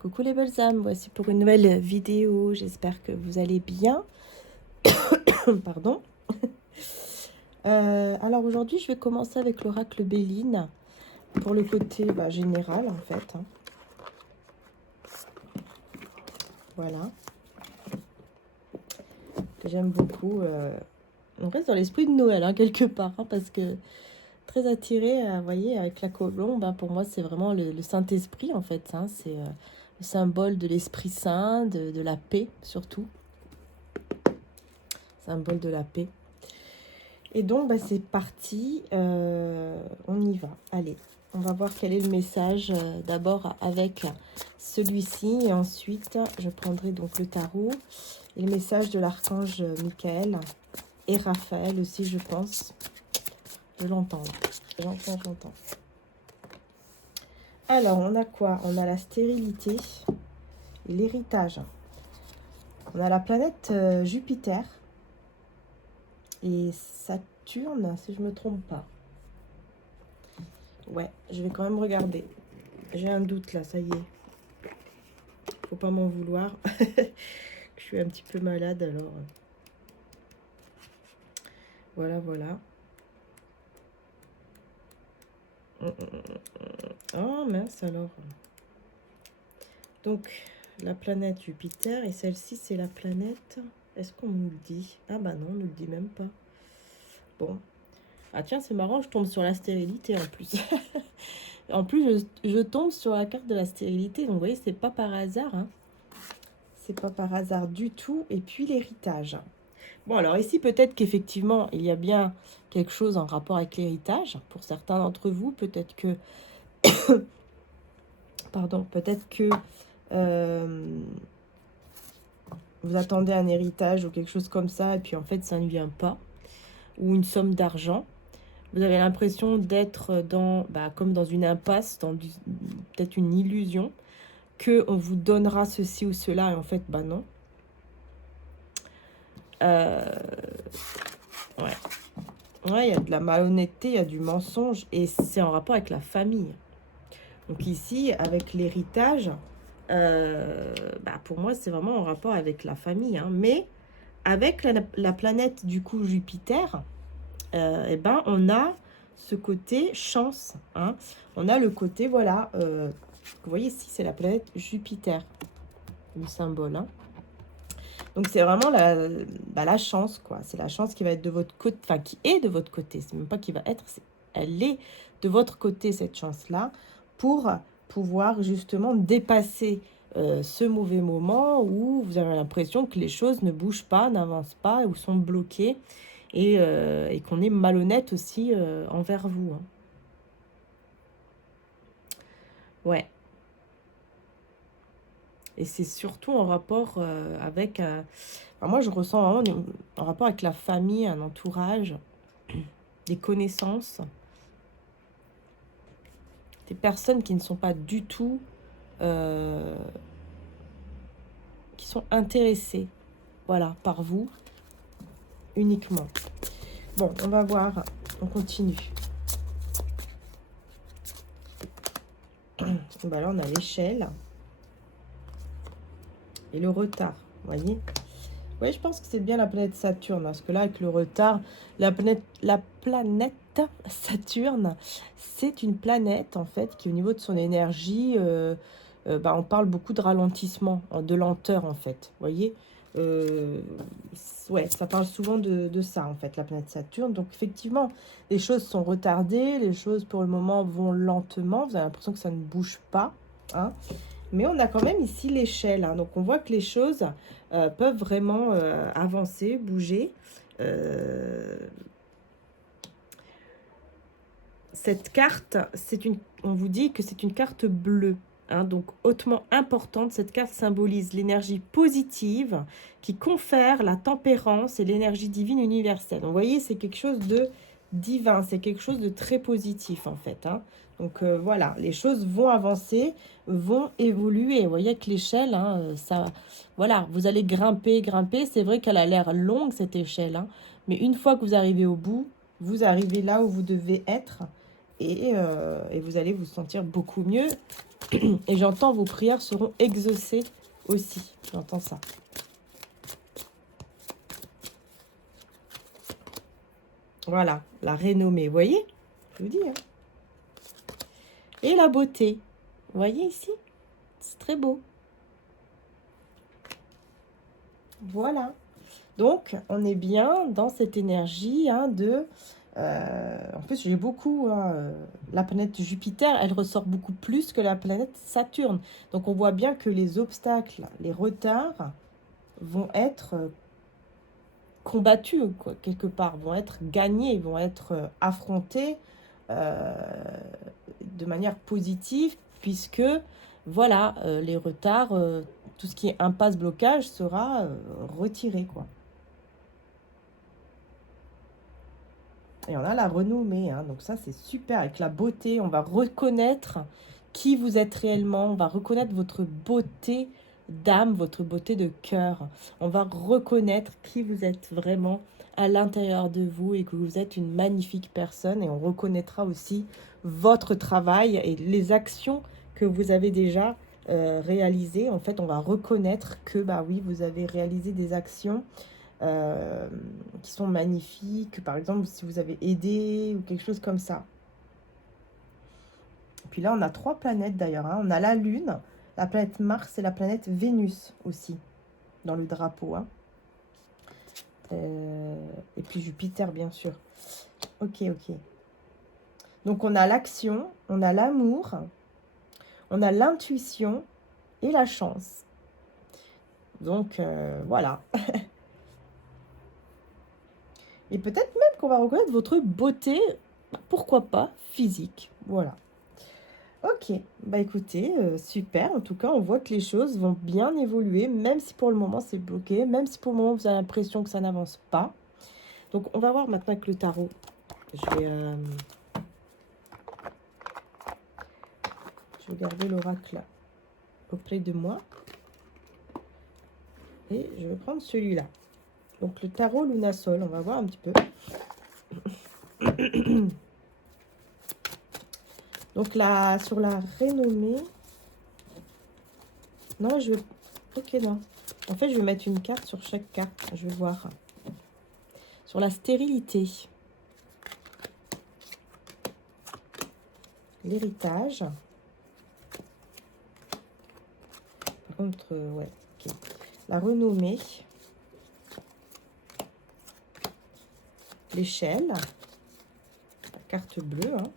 Coucou les belles âmes, voici pour une nouvelle vidéo, j'espère que vous allez bien. Pardon. Alors aujourd'hui je vais commencer avec l'oracle Béline, pour le côté général en fait. Voilà. Que j'aime beaucoup. On reste dans l'esprit de Noël quelque part, parce que très attiré, vous voyez, avec la colombe, pour moi c'est vraiment le Saint-Esprit en fait. C'est le symbole de l'Esprit Saint, de la paix surtout. Symbole de la paix. Et donc, c'est parti. On y va. Allez, on va voir quel est le message. D'abord avec celui-ci. Et ensuite, je prendrai donc le tarot. Et le message de l'archange Michael. Et Raphaël aussi, je pense. Je l'entends. J'entends. Alors, on a quoi? On a la stérilité et l'héritage. On a la planète Jupiter. Et Saturne, si je me trompe pas. Ouais, je vais quand même regarder. J'ai un doute là, ça y est. Faut pas m'en vouloir. Je suis un petit peu malade alors. Voilà. Oh mince alors. Donc, la planète Jupiter et celle-ci, c'est la planète... Est-ce qu'on nous le dit? Ah bah non, on ne le dit même pas. Bon. Ah tiens, c'est marrant, je tombe sur la stérilité en plus. En plus, je tombe sur la carte de la stérilité. Donc, vous voyez, c'est pas par hasard. C'est pas par hasard du tout. Et puis, l'héritage. Bon, alors ici, peut-être qu'effectivement, il y a bien quelque chose en rapport avec l'héritage. Pour certains d'entre vous, peut-être que... Pardon, peut-être que... vous attendez un héritage ou quelque chose comme ça. Et puis, en fait, ça ne vient pas. Ou une somme d'argent. Vous avez l'impression d'être dans, comme dans une impasse, dans peut-être une illusion, qu'on vous donnera ceci ou cela, et en fait, non. Ouais, il y a de la malhonnêteté, il y a du mensonge, et c'est en rapport avec la famille. Donc ici, avec l'héritage, pour moi, c'est vraiment en rapport avec la famille. Mais avec la planète, du coup, Jupiter, on a ce côté chance. On a le côté, voilà, vous voyez ici, c'est la planète Jupiter, le symbole. Donc, c'est vraiment la chance, quoi. C'est la chance qui va être de votre côté, enfin, qui est de votre côté. C'est même pas qui va être, elle est de votre côté, cette chance-là, pour pouvoir justement dépasser ce mauvais moment où vous avez l'impression que les choses ne bougent pas, n'avancent pas, ou sont bloquées, et qu'on est malhonnête aussi envers vous. Ouais. Et c'est surtout en rapport avec... moi, je ressens vraiment en rapport avec la famille, un entourage, des connaissances, des personnes qui ne sont pas du tout... qui sont intéressées, voilà, par vous, uniquement. Bon, on va voir, on continue. Là, on a l'échelle et le retard, vous voyez. Oui, je pense que c'est bien la planète Saturne, parce que là, avec le retard, la planète Saturne, c'est une planète, en fait, qui, au niveau de son énergie, on parle beaucoup de ralentissement, de lenteur, en fait, vous voyez. Ouais, ça parle souvent de ça, en fait, la planète Saturne. Donc, effectivement, les choses sont retardées, les choses, pour le moment, vont lentement. Vous avez l'impression que ça ne bouge pas, mais on a quand même ici l'échelle. Donc, on voit que les choses peuvent vraiment avancer, bouger. Cette carte, on vous dit que c'est une carte bleue. Donc, hautement importante, cette carte symbolise l'énergie positive qui confère la tempérance et l'énergie divine universelle. Donc, vous voyez, c'est quelque chose de divin, c'est quelque chose de très positif, en fait. Donc, voilà, les choses vont avancer, vont évoluer. Vous voyez, avec l'échelle, ça, voilà, vous allez grimper. C'est vrai qu'elle a l'air longue, cette échelle. Mais une fois que vous arrivez au bout, vous arrivez là où vous devez être. et vous allez vous sentir beaucoup mieux. Et j'entends vos prières seront exaucées aussi. J'entends ça. Voilà, la renommée, vous voyez? Je vous dis. Hein. Et la beauté. Vous voyez ici? C'est très beau. Voilà. Donc, on est bien dans cette énergie hein, de... en plus, j'ai beaucoup... Hein, la planète Jupiter, elle ressort beaucoup plus que la planète Saturne. Donc, on voit bien que les obstacles, les retards vont être combattus, quoi, quelque part, vont être gagnés, vont être affrontés de manière positive, puisque, voilà, les retards, tout ce qui est impasse, blocage sera retiré, quoi. Et on a la renommée, hein, donc ça c'est super, avec la beauté, on va reconnaître qui vous êtes réellement, on va reconnaître votre beauté d'âme, votre beauté de cœur. On va reconnaître qui vous êtes vraiment à l'intérieur de vous et que vous êtes une magnifique personne, et on reconnaîtra aussi votre travail et les actions que vous avez déjà réalisées. En fait, on va reconnaître que, bah oui, vous avez réalisé des actions qui sont magnifiques, par exemple si vous avez aidé ou quelque chose comme ça. Et puis là on a 3 planètes d'ailleurs, hein. On a la Lune, la planète Mars et la planète Vénus aussi dans le drapeau, hein. Et puis Jupiter bien sûr. Ok. Donc on a l'action, on a l'amour, on a l'intuition et la chance. Donc voilà. Et peut-être même qu'on va reconnaître votre beauté, pourquoi pas, physique. Voilà. Ok, bah écoutez, super. En tout cas, on voit que les choses vont bien évoluer, même si pour le moment c'est bloqué, même si pour le moment vous avez l'impression que ça n'avance pas. Donc on va voir maintenant avec le tarot. Je vais garder l'oracle auprès de moi. Et je vais prendre celui-là. Donc le tarot Lunasol, on va voir un petit peu. Donc là, sur la renommée... Non, je vais... Ok, non. En fait, je vais mettre une carte sur chaque carte. Je vais voir. Sur la stérilité. L'héritage. Par contre, ouais. Ok. La renommée. L'échelle. La carte bleue. Hein.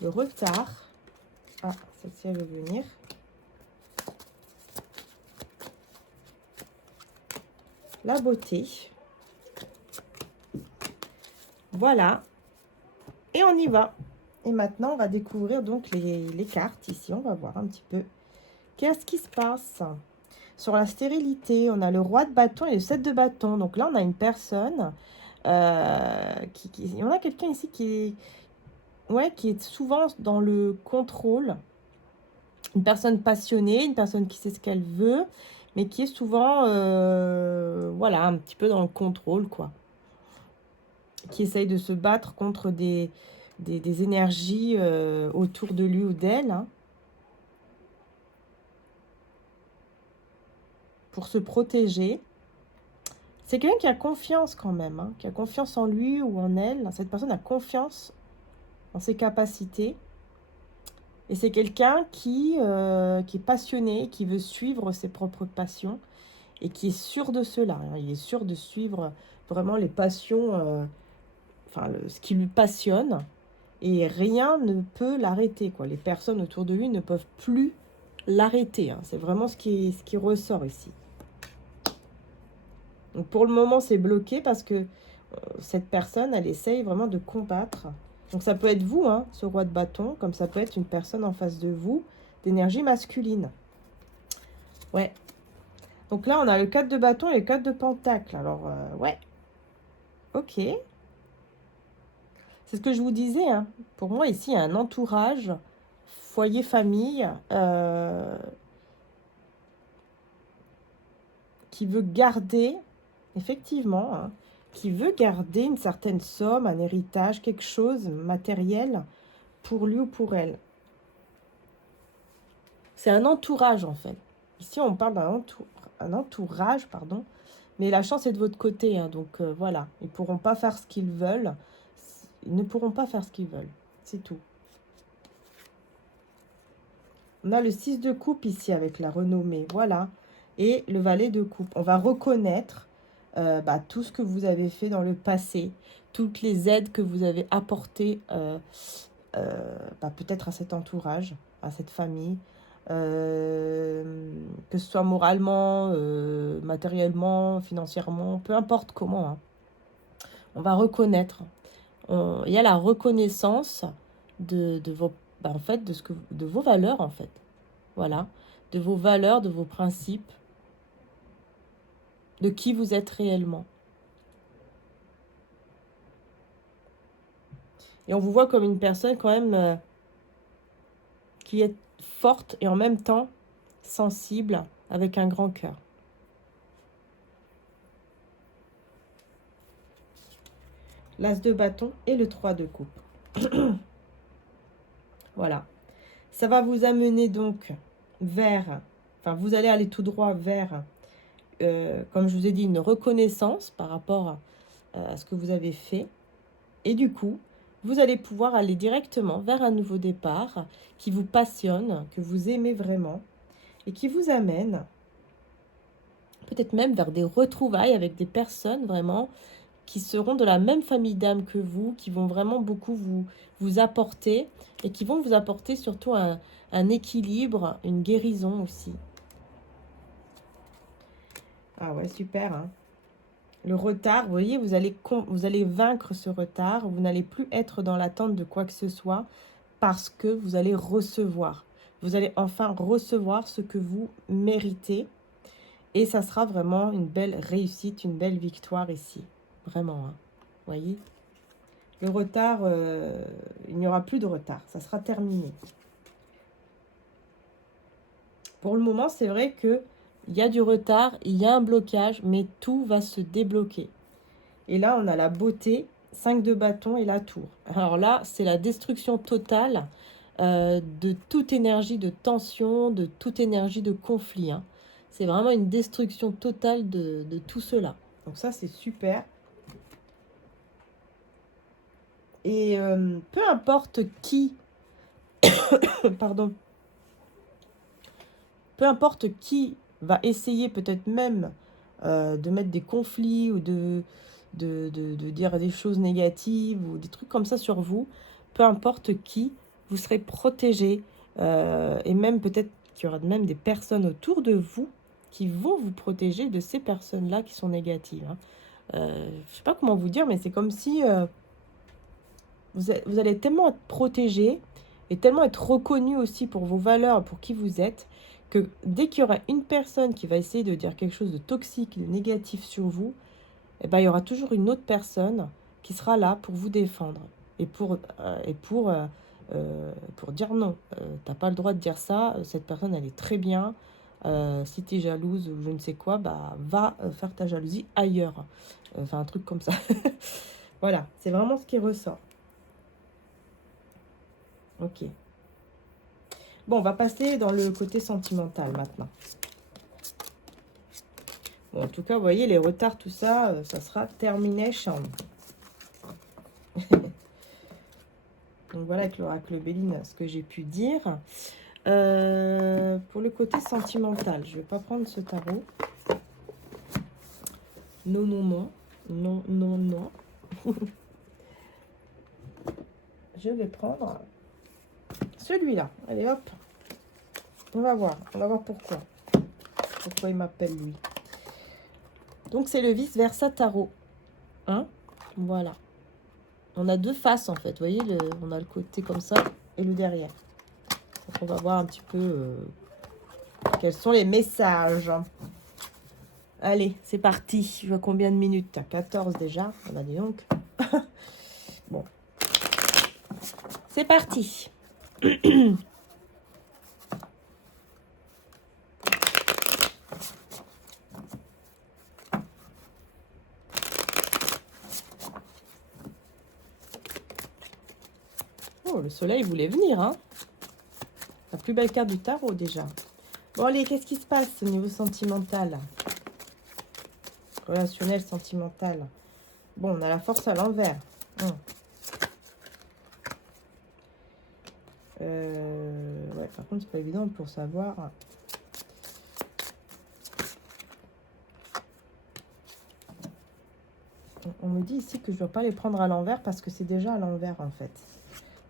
Le retard. Ah, celle-ci, elle veut venir. La beauté. Voilà. Et on y va. Et maintenant, on va découvrir donc les cartes ici. On va voir un petit peu qu'est-ce qui se passe. Sur la stérilité, on a le roi de bâton et le 7 de bâton. Donc là, on a une personne. On a quelqu'un ici qui est souvent dans le contrôle. Une personne passionnée, une personne qui sait ce qu'elle veut, mais qui est souvent, voilà, un petit peu dans le contrôle, quoi. Qui essaye de se battre contre des énergies autour de lui ou d'elle, hein, pour se protéger. C'est quelqu'un qui a confiance quand même, hein, qui a confiance en lui ou en elle. Cette personne a confiance en ses capacités. Et c'est quelqu'un qui est passionné, qui veut suivre ses propres passions et qui est sûr de cela. Hein. Il est sûr de suivre vraiment les passions, ce qui lui passionne. Et rien ne peut l'arrêter, quoi. Les personnes autour de lui ne peuvent plus l'arrêter. Hein. C'est vraiment ce qui ressort ici. Donc pour le moment, c'est bloqué parce que cette personne, elle essaye vraiment de combattre. Donc ça peut être vous, hein, ce roi de bâton, comme ça peut être une personne en face de vous, d'énergie masculine. Ouais. Donc là, on a le 4 de bâton et le 4 de pentacle. Alors, ouais. Ok. C'est ce que je vous disais. Hein. Pour moi, ici, il y a un entourage, foyer, famille, qui veut garder, effectivement, hein, qui veut garder une certaine somme, un héritage, quelque chose matériel pour lui ou pour elle. C'est un entourage en fait. Ici, on parle d'un entourage, pardon. Mais la chance est de votre côté, hein, donc voilà. Ils ne pourront pas faire ce qu'ils veulent. Ils ne pourront pas faire ce qu'ils veulent. C'est tout. On a le 6 de coupe ici avec la renommée. Voilà. Et le valet de coupe. On va reconnaître tout ce que vous avez fait dans le passé. Toutes les aides que vous avez apportées peut-être à cet entourage, à cette famille. Que ce soit moralement, matériellement, financièrement, peu importe comment. Hein. On va reconnaître. Il y a la reconnaissance de vos, en fait, de vos valeurs, en fait. Voilà. De vos valeurs, de vos principes, de qui vous êtes réellement. Et on vous voit comme une personne quand même qui est forte et en même temps sensible, avec un grand cœur. L'As de bâton et le 3 de coupe. Voilà. Ça va vous amener donc vers... Enfin, vous allez aller tout droit vers, comme je vous ai dit, une reconnaissance par rapport à ce que vous avez fait. Et du coup, vous allez pouvoir aller directement vers un nouveau départ qui vous passionne, que vous aimez vraiment et qui vous amène peut-être même vers des retrouvailles avec des personnes vraiment qui seront de la même famille d'âme que vous, qui vont vraiment beaucoup vous apporter et qui vont vous apporter surtout un équilibre, une guérison aussi. Ah ouais, super. Hein. Le retard, vous voyez, vous allez vaincre ce retard. Vous n'allez plus être dans l'attente de quoi que ce soit parce que vous allez recevoir. Vous allez enfin recevoir ce que vous méritez. Et ça sera vraiment une belle réussite, une belle victoire ici. Vraiment, hein. Vous voyez, le retard, il n'y aura plus de retard. Ça sera terminé. Pour le moment, c'est vrai qu'il y a du retard, il y a un blocage, mais tout va se débloquer. Et là, on a la beauté, 5 de bâton et la tour. Alors là, c'est la destruction totale de toute énergie de tension, de toute énergie de conflit. Hein. C'est vraiment une destruction totale de tout cela. Donc ça, c'est super. Et peu importe qui, pardon, peu importe qui va essayer peut-être même de mettre des conflits ou de dire des choses négatives ou des trucs comme ça sur vous, peu importe qui, vous serez protégé et même peut-être qu'il y aura même des personnes autour de vous qui vont vous protéger de ces personnes-là qui sont négatives. Hein. Je ne sais pas comment vous dire, mais c'est comme si... vous allez tellement être protégé et tellement être reconnu aussi pour vos valeurs, pour qui vous êtes, que dès qu'il y aura une personne qui va essayer de dire quelque chose de toxique, de négatif sur vous, eh ben, il y aura toujours une autre personne qui sera là pour vous défendre et pour dire non. T'as pas le droit de dire ça, cette personne elle est très bien. Si tu es jalouse ou je ne sais quoi, bah va faire ta jalousie ailleurs. Enfin un truc comme ça. Voilà, c'est vraiment ce qui ressort. Ok. Bon, on va passer dans le côté sentimental maintenant. Bon, en tout cas, vous voyez, les retards, tout ça, ça sera terminé, chambre. Donc voilà, avec l'oracle Béline, ce que j'ai pu dire. Pour le côté sentimental, je ne vais pas prendre ce tarot. Non, non, non. Non, non, non. Je vais prendre celui-là. Allez, hop. On va voir pourquoi. Pourquoi il m'appelle lui. Donc, c'est le vice-versa tarot. Hein? Voilà. On a deux faces, en fait. Vous voyez, on a le côté comme ça et le derrière. Donc, on va voir un petit peu quels sont les messages. Allez, c'est parti. Je vois combien de minutes? 14 déjà. On va dire donc. Bon. C'est parti. le soleil voulait venir, hein. La plus belle carte du tarot, déjà. Bon, allez, qu'est-ce qui se passe au niveau sentimental? Relationnel, sentimental. Bon, on a la force à l'envers. Ouais, par contre, c'est pas évident pour savoir. On me dit ici que je ne dois pas les prendre à l'envers parce que c'est déjà à l'envers, en fait.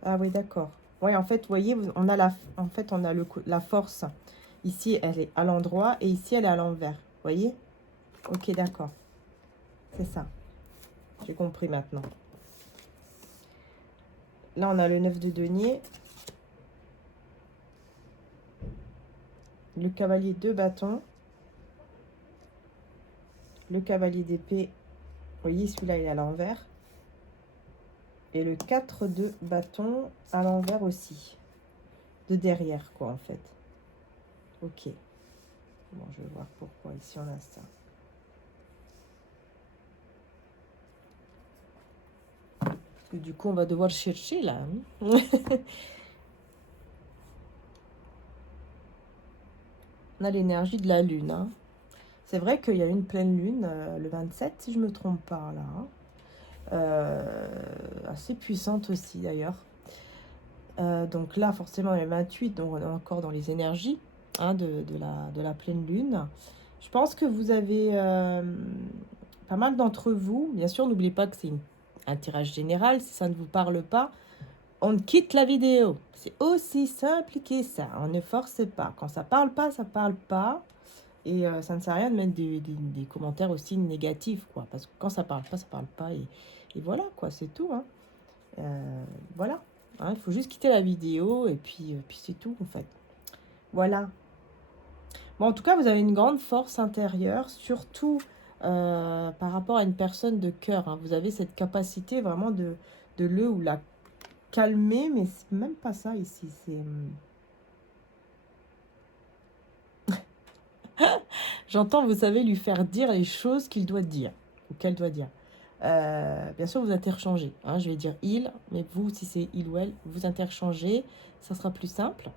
Ah oui, d'accord. Oui, en fait, vous voyez, on a la force. Ici, elle est à l'endroit et ici, elle est à l'envers. Vous voyez? Ok, d'accord. C'est ça. J'ai compris maintenant. Là, on a le 9 de denier. Le cavalier de bâton. Le cavalier d'épée. Vous voyez, celui-là, il est à l'envers. Et le 4 de bâton à l'envers aussi. De derrière, quoi, en fait. Ok. Bon, je vais voir pourquoi. Ici, on a ça. Parce que du coup, on va devoir chercher, là. On a l'énergie de la lune. Hein. C'est vrai qu'il y a une pleine lune, le 27, si je ne me trompe pas, là. Hein. Assez puissante aussi, d'ailleurs. Donc là, forcément, il y a 28, donc on est encore dans les énergies hein, de la pleine lune. Je pense que vous avez pas mal d'entre vous. Bien sûr, n'oubliez pas que c'est un tirage général. Si ça ne vous parle pas, on quitte la vidéo. C'est aussi simple que ça. On ne force pas. Quand ça parle pas, ça parle pas. Et ça ne sert à rien de mettre des commentaires aussi négatifs, quoi. Parce que quand ça parle pas, ça parle pas. Et voilà, quoi, c'est tout. Hein. Voilà. Hein, il faut juste quitter la vidéo et puis c'est tout, en fait. Voilà. Bon, en tout cas, vous avez une grande force intérieure, surtout par rapport à une personne de cœur. Hein. Vous avez cette capacité vraiment de le ou la calmer, mais c'est même pas ça ici. C'est... J'entends, vous savez, lui faire dire les choses qu'il doit dire, ou qu'elle doit dire. Bien sûr, vous interchangez. Hein, je vais dire il, mais vous, si c'est il ou elle, vous interchangez. Ça sera plus simple.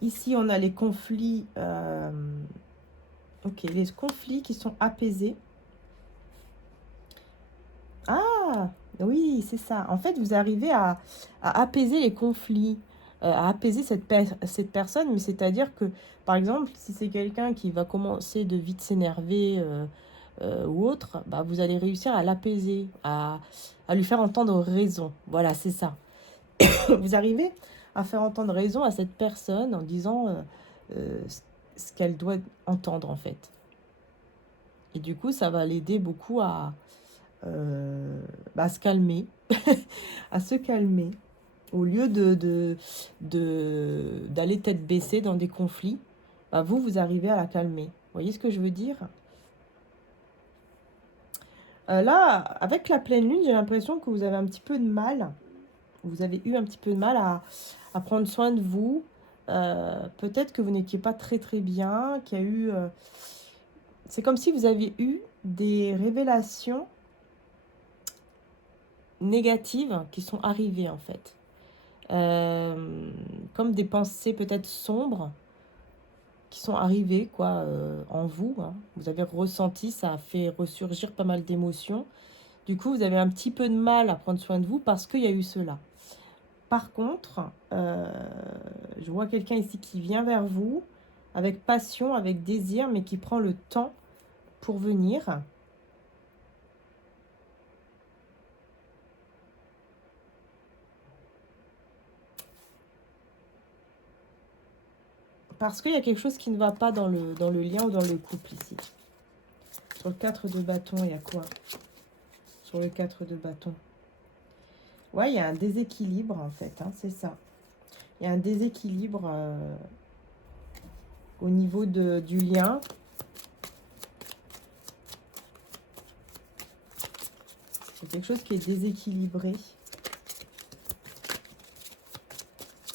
Ici, on a les conflits. Ok, les conflits qui sont apaisés. Ah, oui, c'est ça. En fait, vous arrivez à apaiser les conflits, à apaiser cette personne. Mais c'est-à-dire que, par exemple, si c'est quelqu'un qui va commencer de vite s'énerver ou autre, bah, vous allez réussir à l'apaiser, à lui faire entendre raison. Voilà, c'est ça. Vous arrivez à faire entendre raison à cette personne en disant ce qu'elle doit entendre, en fait. Et du coup, ça va l'aider beaucoup à se calmer, à se calmer, au lieu d'aller tête baissée dans des conflits, bah vous arrivez à la calmer. Vous voyez ce que je veux dire? Là, avec la pleine lune, j'ai l'impression que vous avez un petit peu de mal. Vous avez eu un petit peu de mal à prendre soin de vous. Peut-être que vous n'étiez pas très très bien, qu'il y a eu... c'est comme si vous aviez eu des révélations négatives qui sont arrivées en fait. Comme des pensées peut-être sombres qui sont arrivées quoi, en vous. Hein. Vous avez ressenti, ça a fait ressurgir pas mal d'émotions. Du coup, vous avez un petit peu de mal à prendre soin de vous parce qu'il y a eu cela. Par contre, je vois quelqu'un ici qui vient vers vous avec passion, avec désir, mais qui prend le temps pour venir. Parce qu'il y a quelque chose qui ne va pas dans le lien ou dans le couple ici. Sur le 4 de bâton, il y a quoi? Sur le 4 de bâton. Ouais, il y a un déséquilibre en fait, hein, c'est ça. Il y a un déséquilibre au niveau du lien. C'est quelque chose qui est déséquilibré.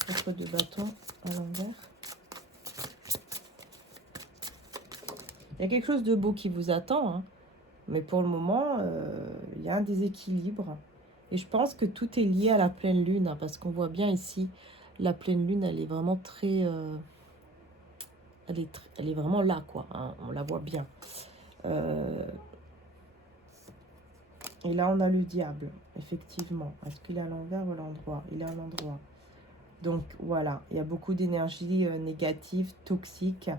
4 de bâton à l'envers. Il y a quelque chose de beau qui vous attend, hein. Mais pour le moment, il y a un déséquilibre. Et je pense que tout est lié à la pleine lune, hein, parce qu'on voit bien ici, la pleine lune, elle est vraiment très... elle est vraiment là, quoi. Hein, on la voit bien. Et là, on a le diable, effectivement. Est-ce qu'il est à l'envers ou à l'endroit? Il est à l'endroit. Donc, voilà. Il y a beaucoup d'énergies négatives, toxiques,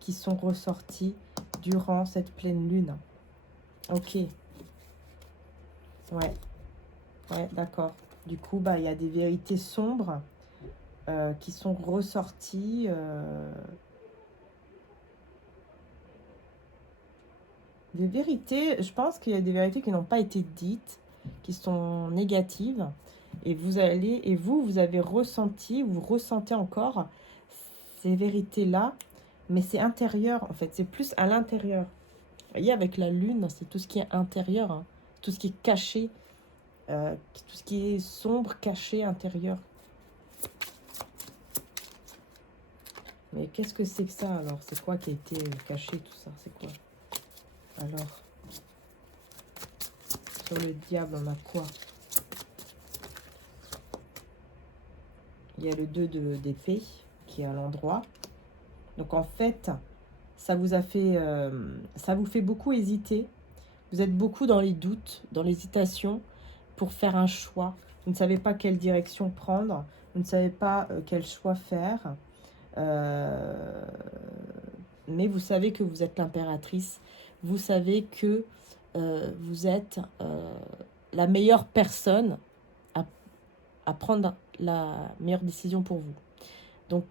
qui sont ressorties durant cette pleine lune. Ok. Ouais. Ouais, d'accord. Du coup, bah, il y a des vérités sombres qui sont ressorties. Des vérités, je pense qu'il y a des vérités qui n'ont pas été dites, qui sont négatives. Et vous allez, et vous avez ressenti, vous ressentez encore ces vérités-là, mais c'est intérieur en fait, c'est plus à l'intérieur. Vous voyez, avec la lune, c'est tout ce qui est intérieur, hein, tout ce qui est caché, tout ce qui est sombre, caché, intérieur. Mais qu'est-ce que c'est que ça alors? C'est quoi qui a été caché, tout ça? C'est quoi? Alors, sur le diable, on a quoi? Il y a le 2 d'épée qui est à l'endroit. Donc en fait, ça vous fait beaucoup hésiter. Vous êtes beaucoup dans les doutes, dans l'hésitation pour faire un choix. Vous ne savez pas quelle direction prendre. Vous ne savez pas quel choix faire. Mais vous savez que vous êtes l'impératrice. Vous savez que vous êtes la meilleure personne à prendre la meilleure décision pour vous. Donc,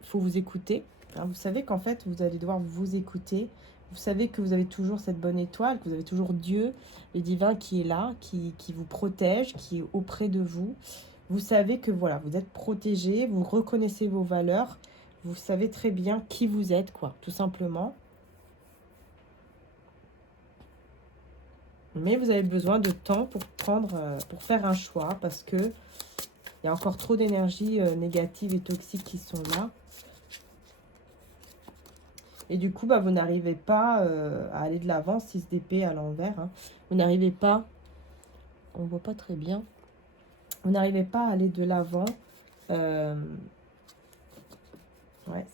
il faut vous écouter. Hein, vous savez qu'en fait, vous allez devoir vous écouter. Vous savez que vous avez toujours cette bonne étoile, que vous avez toujours Dieu, le divin qui est là, qui vous protège, qui est auprès de vous. Vous savez que voilà, vous êtes protégé, vous reconnaissez vos valeurs, vous savez très bien qui vous êtes, quoi, tout simplement. Mais vous avez besoin de temps pour faire un choix, parce que il y a encore trop d'énergie négative et toxique qui sont là. Et du coup, bah, vous n'arrivez pas à aller de l'avant, 6 d'épée à l'envers. Hein. Vous n'arrivez pas, on ne voit pas très bien, vous n'arrivez pas à aller de l'avant. Ouais,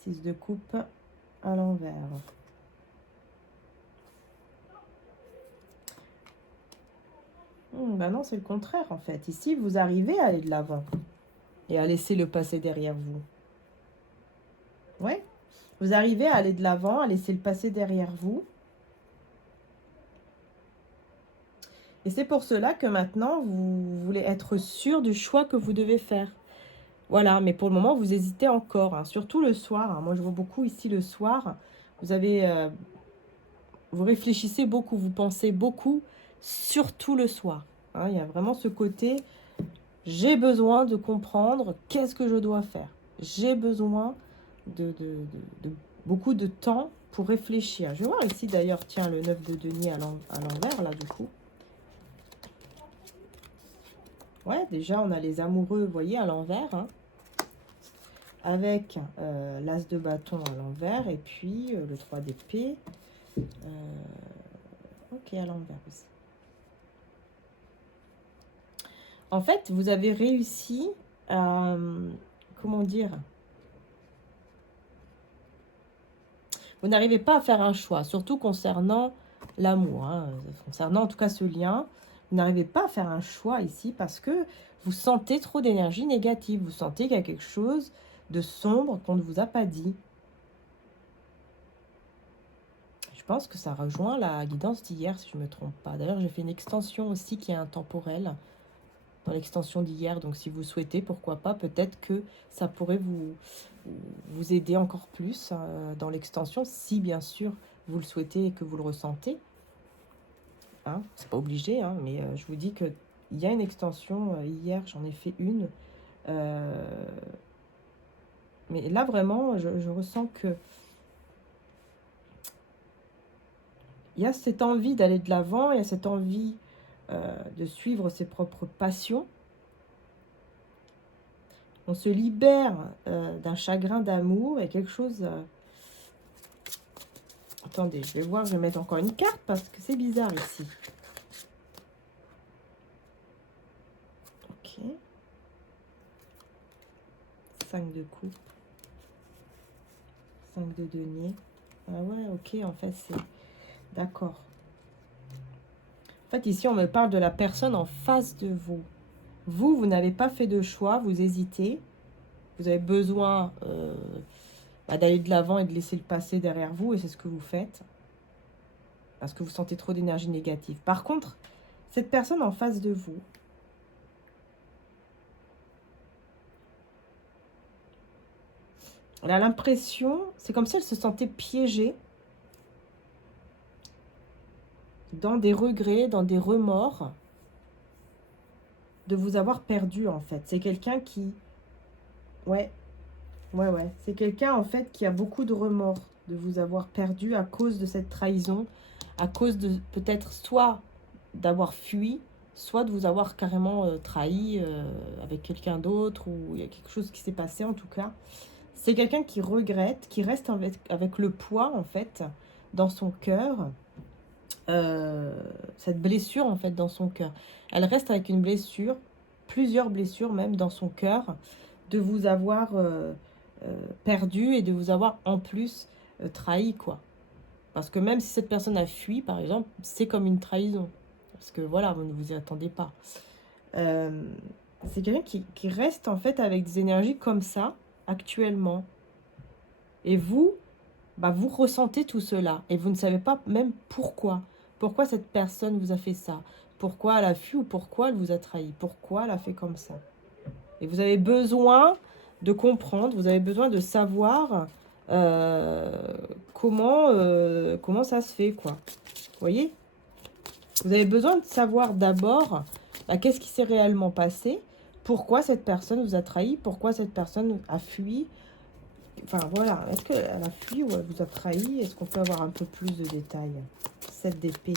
6 de coupe à l'envers. Bah non, c'est le contraire en fait. Ici, vous arrivez à aller de l'avant et à laisser le passé derrière vous. Ouais, vous arrivez à aller de l'avant, à laisser le passé derrière vous. Et c'est pour cela que maintenant, vous voulez être sûr du choix que vous devez faire. Voilà, mais pour le moment, vous hésitez encore, hein, surtout le soir. Hein. Moi, je vois beaucoup ici le soir. Vous avez, vous réfléchissez beaucoup, vous pensez beaucoup, surtout le soir. Hein. Il y a vraiment ce côté, j'ai besoin de comprendre qu'est-ce que je dois faire. J'ai besoin de beaucoup de temps pour réfléchir. Je vais voir ici d'ailleurs, tiens, le 9 de denier à l'envers, là, du coup. Ouais, déjà, on a les amoureux, vous voyez, à l'envers, hein, avec l'as de bâton à l'envers, et puis le 3 d'épée. Ok, à l'envers aussi. En fait, vous avez réussi à... comment dire? Vous n'arrivez pas à faire un choix, surtout concernant l'amour, hein, concernant en tout cas ce lien. Vous n'arrivez pas à faire un choix ici parce que vous sentez trop d'énergie négative. Vous sentez qu'il y a quelque chose de sombre qu'on ne vous a pas dit. Je pense que ça rejoint la guidance d'hier, si je ne me trompe pas. D'ailleurs, j'ai fait une extension aussi qui est intemporelle dans l'extension d'hier. Donc, si vous souhaitez, pourquoi pas, peut-être que ça pourrait vous aider encore plus dans l'extension, si bien sûr vous le souhaitez et que vous le ressentez. Hein, c'est pas obligé, hein, mais je vous dis qu'il y a une extension. Hier, j'en ai fait une. Mais là, vraiment, je ressens que il y a cette envie d'aller de l'avant, il y a cette envie de suivre ses propres passions. On se libère d'un chagrin d'amour et quelque chose... Attendez, je vais voir, je vais mettre encore une carte parce que c'est bizarre ici. 5 de coupe. 5 de denier. Ah ouais, ok, en fait, c'est... D'accord. En fait, ici, on me parle de la personne en face de vous. Vous n'avez pas fait de choix, vous hésitez. Vous avez besoin d'aller de l'avant et de laisser le passé derrière vous, et c'est ce que vous faites. Parce que vous sentez trop d'énergie négative. Par contre, cette personne en face de vous, elle a l'impression, c'est comme si elle se sentait piégée dans des regrets, dans des remords de vous avoir perdu, en fait. C'est quelqu'un qui... Ouais, ouais. C'est quelqu'un, en fait, qui a beaucoup de remords de vous avoir perdu à cause de cette trahison, à cause de peut-être soit d'avoir fui, soit de vous avoir carrément trahi avec quelqu'un d'autre, ou il y a quelque chose qui s'est passé, en tout cas. C'est quelqu'un qui regrette, qui reste avec le poids, en fait, dans son cœur. Cette blessure, en fait, dans son cœur. Elle reste avec une blessure, plusieurs blessures même, dans son cœur, de vous avoir perdu et de vous avoir, en plus, trahi, quoi. Parce que même si cette personne a fui, par exemple, c'est comme une trahison. Parce que, voilà, vous ne vous y attendez pas. C'est quelqu'un qui reste, en fait, avec des énergies comme ça, actuellement. Et vous, vous ressentez tout cela. Et vous ne savez pas même pourquoi. Pourquoi cette personne vous a fait ça? Pourquoi elle a fui ou pourquoi elle vous a trahi? Pourquoi elle a fait comme ça? Et vous avez besoin de comprendre, vous avez besoin de savoir comment ça se fait, quoi. Vous voyez? Vous avez besoin de savoir d'abord qu'est-ce qui s'est réellement passé, pourquoi cette personne vous a trahi, pourquoi cette personne a fui. Enfin, voilà. Est-ce qu'elle a fui ou elle vous a trahi? Est-ce qu'on peut avoir un peu plus de détails? 7 d'épée.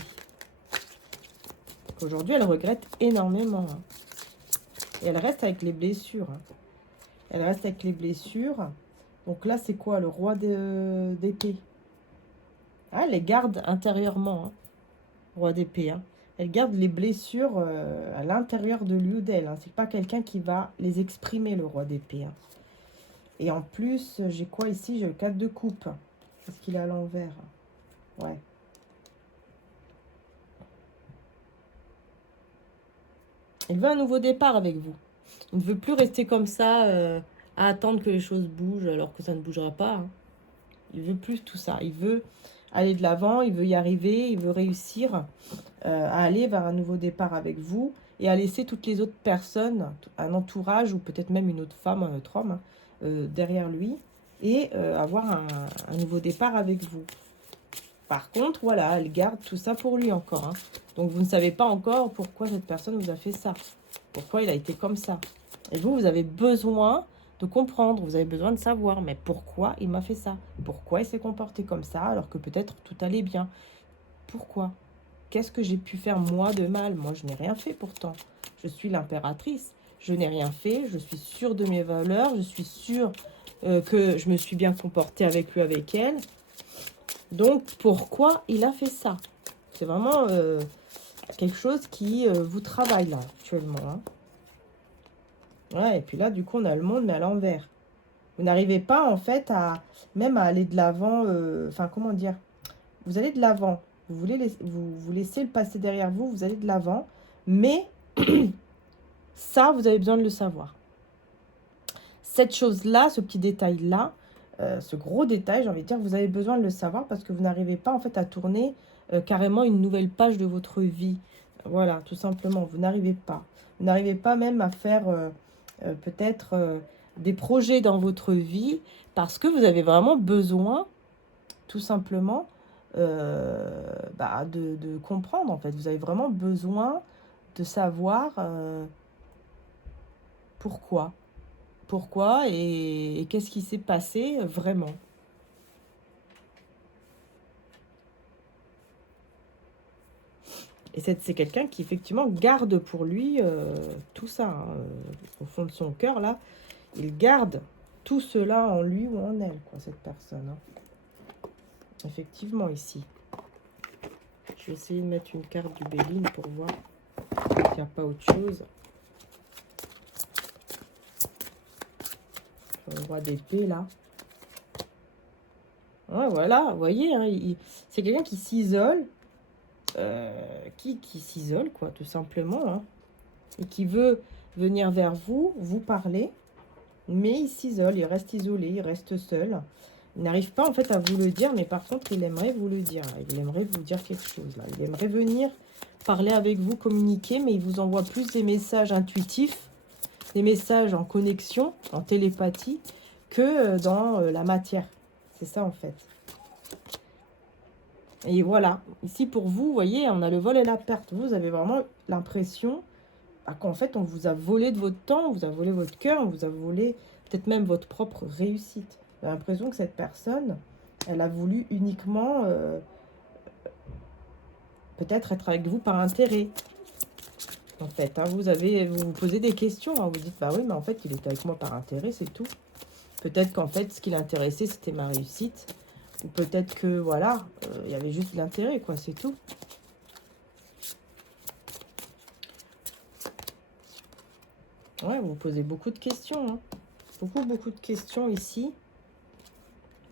Aujourd'hui, elle regrette énormément. Hein. Et elle reste avec les blessures. Hein. Elle reste avec les blessures. Donc là, c'est quoi? Le roi d'épée. Ah, elle les garde intérieurement. Hein. Roi d'épée. Hein. Elle garde les blessures à l'intérieur de lui ou d'elle. Hein. C'est pas quelqu'un qui va les exprimer, le roi d'épée. Hein. Et en plus, j'ai quoi ici? J'ai le 4 de coupe. Est-ce qu'il est à l'envers? Ouais. Il veut un nouveau départ avec vous. Il ne veut plus rester comme ça à attendre que les choses bougent alors que ça ne bougera pas. Hein. Il veut plus tout ça. Il veut aller de l'avant, il veut y arriver, il veut réussir à aller vers un nouveau départ avec vous et à laisser toutes les autres personnes, un entourage ou peut-être même une autre femme, un autre homme, derrière lui et avoir un nouveau départ avec vous. Par contre, voilà, elle garde tout ça pour lui encore. Hein. Donc, vous ne savez pas encore pourquoi cette personne vous a fait ça. Pourquoi il a été comme ça. Et vous avez besoin de comprendre. Vous avez besoin de savoir. Mais pourquoi il m'a fait ça? Pourquoi il s'est comporté comme ça alors que peut-être tout allait bien? Pourquoi? Qu'est-ce que j'ai pu faire moi de mal? Moi, je n'ai rien fait pourtant. Je suis l'impératrice. Je n'ai rien fait. Je suis sûre de mes valeurs. Je suis sûre que je me suis bien comportée avec lui, avec elle. Donc, pourquoi il a fait ça? C'est vraiment quelque chose qui vous travaille là, actuellement. Hein. Ouais, et puis là, du coup, on a le monde, mais à l'envers. Vous n'arrivez pas, en fait, même à aller de l'avant. Enfin, comment dire? Vous allez de l'avant. Vous laissez le passé derrière vous, vous allez de l'avant. Mais ça, vous avez besoin de le savoir. Cette chose-là, ce petit détail-là, ce gros détail, j'ai envie de dire, vous avez besoin de le savoir parce que vous n'arrivez pas en fait à tourner carrément une nouvelle page de votre vie. Voilà, tout simplement, vous n'arrivez pas. Vous n'arrivez pas même à faire peut-être des projets dans votre vie parce que vous avez vraiment besoin, tout simplement, de comprendre en fait. Vous avez vraiment besoin de savoir pourquoi. Pourquoi et qu'est-ce qui s'est passé vraiment. Et c'est quelqu'un qui effectivement garde pour lui tout ça. Hein, au fond de son cœur, là, il garde tout cela en lui ou en elle, quoi, cette personne. Hein. Effectivement, ici. Je vais essayer de mettre une carte du Béline pour voir qu'il n'y a pas autre chose. le roi d'épée, là. Ouais, voilà, vous voyez, hein, c'est quelqu'un qui s'isole, qui s'isole, quoi, tout simplement, hein, et qui veut venir vers vous, vous parler, mais il s'isole, il reste isolé, il reste seul. Il n'arrive pas, en fait, à vous le dire, mais par contre, il aimerait vous le dire. Il aimerait vous dire quelque chose, là. Il aimerait venir parler avec vous, communiquer, mais il vous envoie plus des messages intuitifs, des messages en connexion, en télépathie, que dans la matière. C'est ça, en fait. Et voilà. Ici, pour vous, vous voyez, on a le vol et la perte. Vous avez vraiment l'impression qu'en fait, on vous a volé de votre temps, on vous a volé votre cœur, on vous a volé peut-être même votre propre réussite. J'ai l'impression que cette personne, elle a voulu uniquement peut-être être avec vous par intérêt. En fait, hein, vous vous posez des questions, hein, vous dites, bah oui, mais en fait, il était avec moi par intérêt, c'est tout. Peut-être qu'en fait, ce qui l'intéressait, c'était ma réussite. Ou peut-être que, voilà, il y avait juste de l'intérêt, quoi, c'est tout. Ouais, vous posez beaucoup de questions, hein. Beaucoup de questions ici.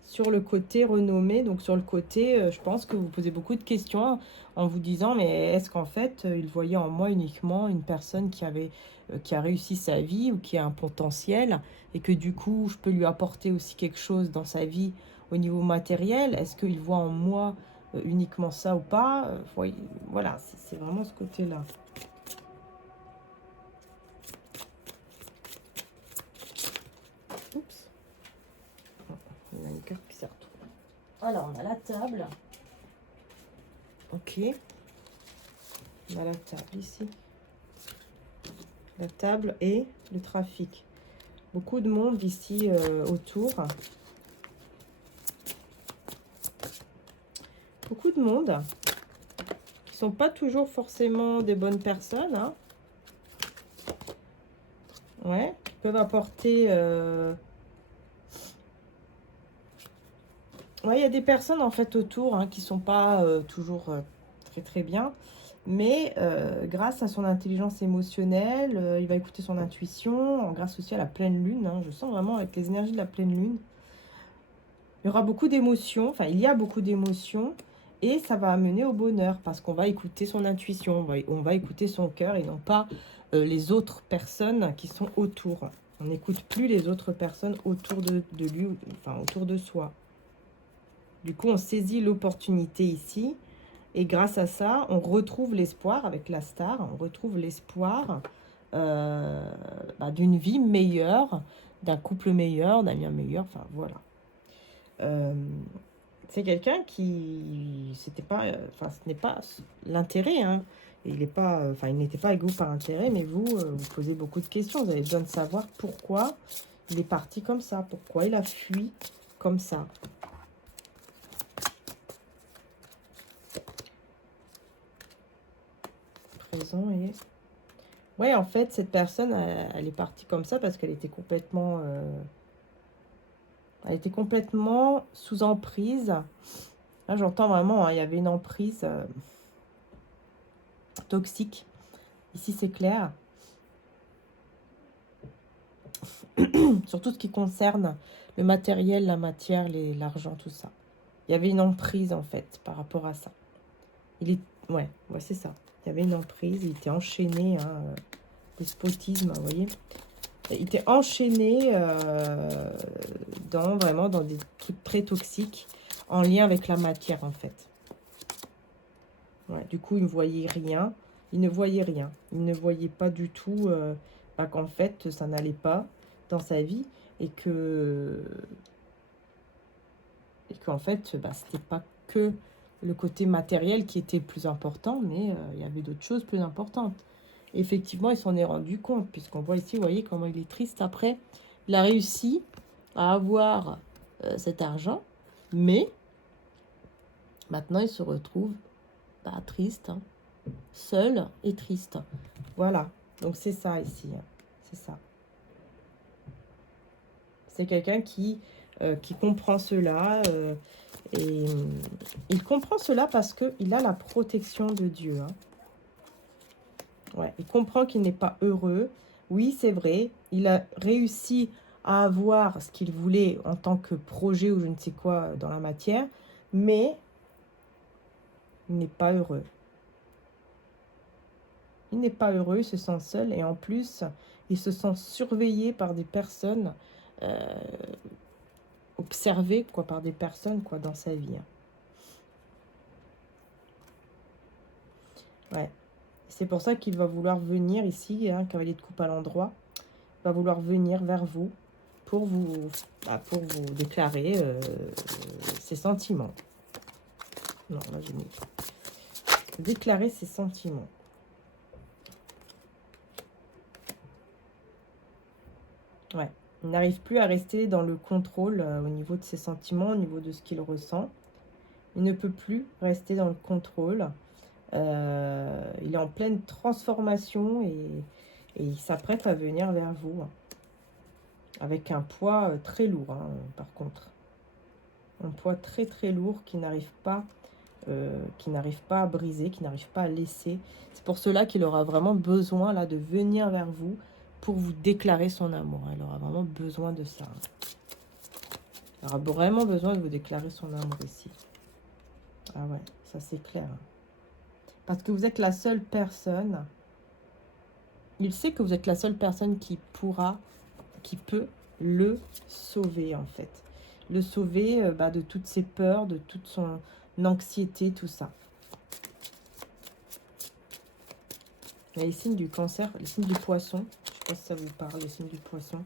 Sur le côté renommé, donc sur le côté, je pense que vous posez beaucoup de questions en vous disant, mais est-ce qu'en fait, il voyait en moi uniquement une personne qui a réussi sa vie ou qui a un potentiel et que du coup, je peux lui apporter aussi quelque chose dans sa vie au niveau matériel? Est-ce qu'il voit en moi uniquement ça ou pas? Voilà, c'est vraiment ce côté-là. Oups. On a une carte qui s'est retrouvée. Alors, on a la table. Ok. On a la table ici. La table et le trafic. Beaucoup de monde ici autour. Beaucoup de monde qui sont pas toujours forcément des bonnes personnes. Hein. Ouais, qui peuvent apporter... Ouais, il y a des personnes en fait autour qui sont pas toujours très très bien. Mais grâce à son intelligence émotionnelle, il va écouter son intuition, grâce aussi à la pleine lune. Hein, je sens vraiment avec les énergies de la pleine lune. Il y aura beaucoup d'émotions, enfin il y a beaucoup d'émotions et ça va amener au bonheur parce qu'on va écouter son intuition, on va écouter son cœur et non pas les autres personnes qui sont autour. On n'écoute plus les autres personnes autour de lui, enfin autour de soi. Du coup, on saisit l'opportunité ici. Et grâce à ça, on retrouve l'espoir avec la star, on retrouve l'espoir d'une vie meilleure, d'un couple meilleur, d'un lien meilleur, enfin voilà. C'est quelqu'un qui, c'était pas, ce n'est pas l'intérêt, hein. Il n'est pas, il n'était pas avec vous par intérêt, mais vous, vous posez beaucoup de questions. Vous avez besoin de savoir pourquoi il est parti comme ça, pourquoi il a fui comme ça. Et... ouais, en fait, cette personne, elle est partie comme ça parce qu'elle était complètement... elle était complètement sous emprise. Là, j'entends vraiment, il y avait une emprise toxique. Ici, c'est clair. Sur tout ce qui concerne le matériel, la matière, l'argent, tout ça. Il y avait une emprise, en fait, par rapport à ça. Ouais, c'est ça. Il y avait une emprise, il était enchaîné, despotisme, vous voyez. Il était enchaîné vraiment dans des trucs très toxiques en lien avec la matière, en fait. Ouais, du coup, il ne voyait rien. Il ne voyait rien. Il ne voyait pas du tout qu'en fait, ça n'allait pas dans sa vie et qu'en fait, c'était pas que le côté matériel qui était le plus important, mais il y avait d'autres choses plus importantes. Et effectivement, il s'en est rendu compte, puisqu'on voit ici, vous voyez comment il est triste après. Il a réussi à avoir cet argent, mais maintenant, il se retrouve triste, hein, seul et triste. Voilà, donc c'est ça ici, hein. C'est ça. C'est quelqu'un qui comprend cela, et il comprend cela parce qu'il a la protection de Dieu. Hein. Ouais, il comprend qu'il n'est pas heureux. Oui, c'est vrai, il a réussi à avoir ce qu'il voulait en tant que projet ou je ne sais quoi dans la matière, mais il n'est pas heureux. Il n'est pas heureux, il se sent seul et en plus, il se sent surveillé par des personnes, observé quoi, par des personnes quoi, dans sa vie. Ouais. C'est pour ça qu'il va vouloir venir ici, cavalier de coupe à l'endroit, va vouloir venir vers vous pour vous déclarer ses sentiments. Non, là j'ai mis déclarer ses sentiments. Ouais. Il n'arrive plus à rester dans le contrôle au niveau de ses sentiments, au niveau de ce qu'il ressent. Il ne peut plus rester dans le contrôle. Il est en pleine transformation et il s'apprête à venir vers vous. Avec un poids très lourd, par contre. Un poids très très lourd qui n'arrive pas à briser, qui n'arrive pas à laisser. C'est pour cela qu'il aura vraiment besoin là de venir vers vous pour vous déclarer son amour. Il aura vraiment besoin de ça. Il aura vraiment besoin de vous déclarer son amour ici. Ah ouais, ça c'est clair. Parce que vous êtes la seule personne. Il sait que vous êtes la seule personne qui peut le sauver en fait. Le sauver de toutes ses peurs, de toute son anxiété, tout ça. Il y a les signes du cancer, les signes du poisson. Je ne sais pas si ça vous parle, les signes du poisson.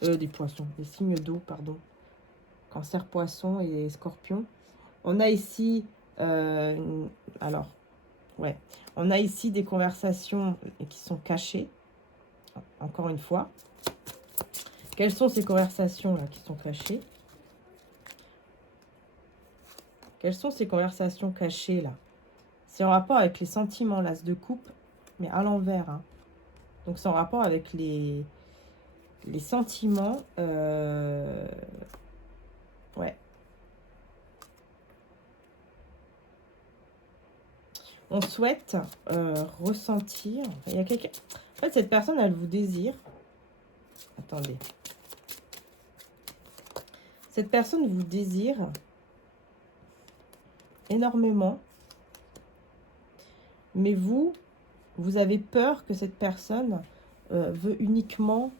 Des poissons, les signes d'eau, pardon. Cancer, poisson et scorpion. On a ici, alors, ouais. On a ici des conversations qui sont cachées. Encore une fois. Quelles sont ces conversations-là qui sont cachées? Quelles sont ces conversations cachées là? C'est en rapport avec les sentiments, l'as de coupe, mais à l'envers. Donc c'est en rapport avec les sentiments. Ouais. On souhaite ressentir. Il y a quelqu'un. En fait, cette personne, elle vous désire. Attendez. Cette personne vous désire énormément. Mais vous avez peur que cette personne veut uniquement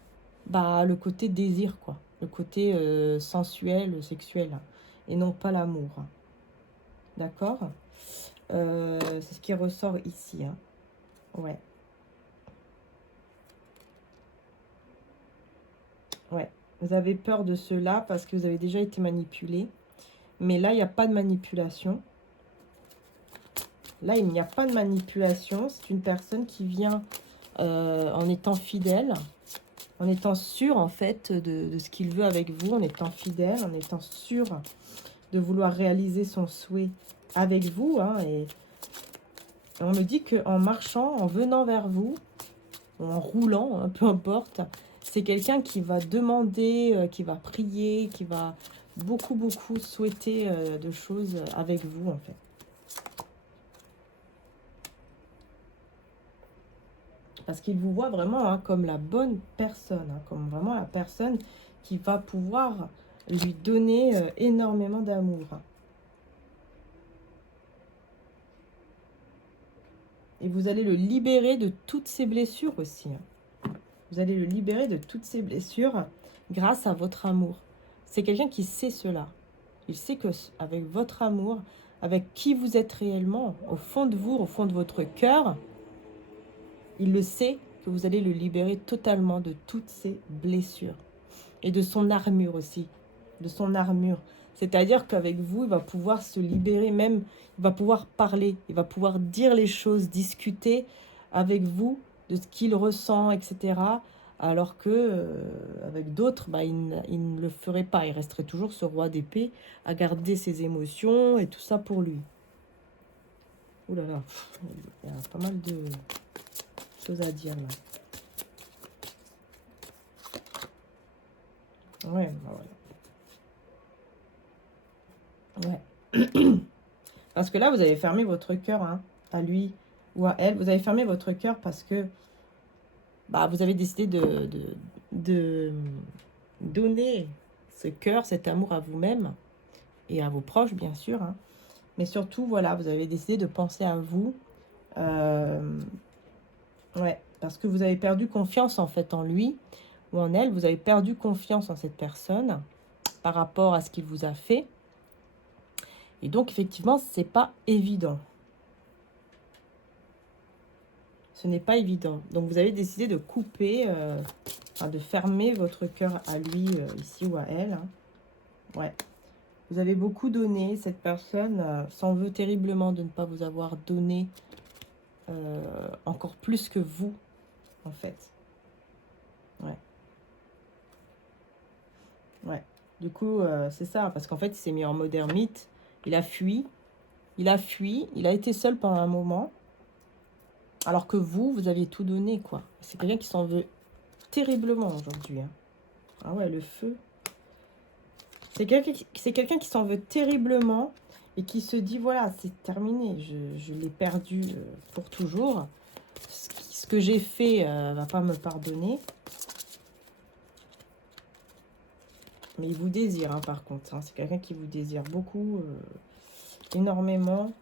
le côté désir, quoi. Le côté sensuel, sexuel. Et non pas l'amour. D'accord? C'est ce qui ressort ici. Ouais. Ouais. Vous avez peur de cela parce que vous avez déjà été manipulé. Mais là, il n'y a pas de manipulation. Là, il n'y a pas de manipulation. C'est une personne qui vient en étant fidèle, en étant sûr, en fait, de ce qu'il veut avec vous, en étant fidèle, en étant sûr de vouloir réaliser son souhait avec vous. Et on me dit qu'en marchant, en venant vers vous, ou en roulant, peu importe, c'est quelqu'un qui va demander, qui va prier, qui va beaucoup souhaiter de choses avec vous, en fait. Parce qu'il vous voit vraiment comme la bonne personne, comme vraiment la personne qui va pouvoir lui donner énormément d'amour. Et vous allez le libérer de toutes ses blessures aussi. Vous allez le libérer de toutes ses blessures grâce à votre amour. C'est quelqu'un qui sait cela. Il sait que avec votre amour, avec qui vous êtes réellement, au fond de vous, au fond de votre cœur, il le sait que vous allez le libérer totalement de toutes ses blessures. Et de son armure aussi. De son armure. C'est-à-dire qu'avec vous, il va pouvoir se libérer même. Il va pouvoir parler. Il va pouvoir dire les choses, discuter avec vous de ce qu'il ressent, etc. Alors que avec d'autres, il ne le ferait pas. Il resterait toujours ce roi d'épée à garder ses émotions et tout ça pour lui. Ouh là là, il y a pas mal de choses à dire là. Ouais, ouais. Parce que là, vous avez fermé votre cœur à lui ou à elle. Vous avez fermé votre cœur parce que vous avez décidé de donner ce cœur, cet amour à vous-même et à vos proches, bien sûr. Hein. Mais surtout, voilà, vous avez décidé de penser à vous. Ouais, parce que vous avez perdu confiance en fait en lui ou en elle. Vous avez perdu confiance en cette personne par rapport à ce qu'il vous a fait. Et donc, effectivement, c'est pas évident. Ce n'est pas évident. Donc, vous avez décidé de couper, de fermer votre cœur à lui, ici ou à elle. Hein. Ouais. Vous avez beaucoup donné. Cette personne s'en veut terriblement de ne pas vous avoir donné encore plus que vous, en fait. Ouais. Ouais. Du coup, c'est ça. Parce qu'en fait, il s'est mis en mode ermite. Il a fui. Il a fui. Il a été seul pendant un moment. Alors que vous aviez tout donné, quoi. C'est quelqu'un qui s'en veut terriblement aujourd'hui. Hein. Ah ouais, le feu. C'est quelqu'un qui s'en veut terriblement et qui se dit, voilà, c'est terminé. Je l'ai perdu pour toujours. Ce que j'ai fait va pas me pardonner. Mais il vous désire, hein, par contre. Hein. C'est quelqu'un qui vous désire beaucoup, énormément.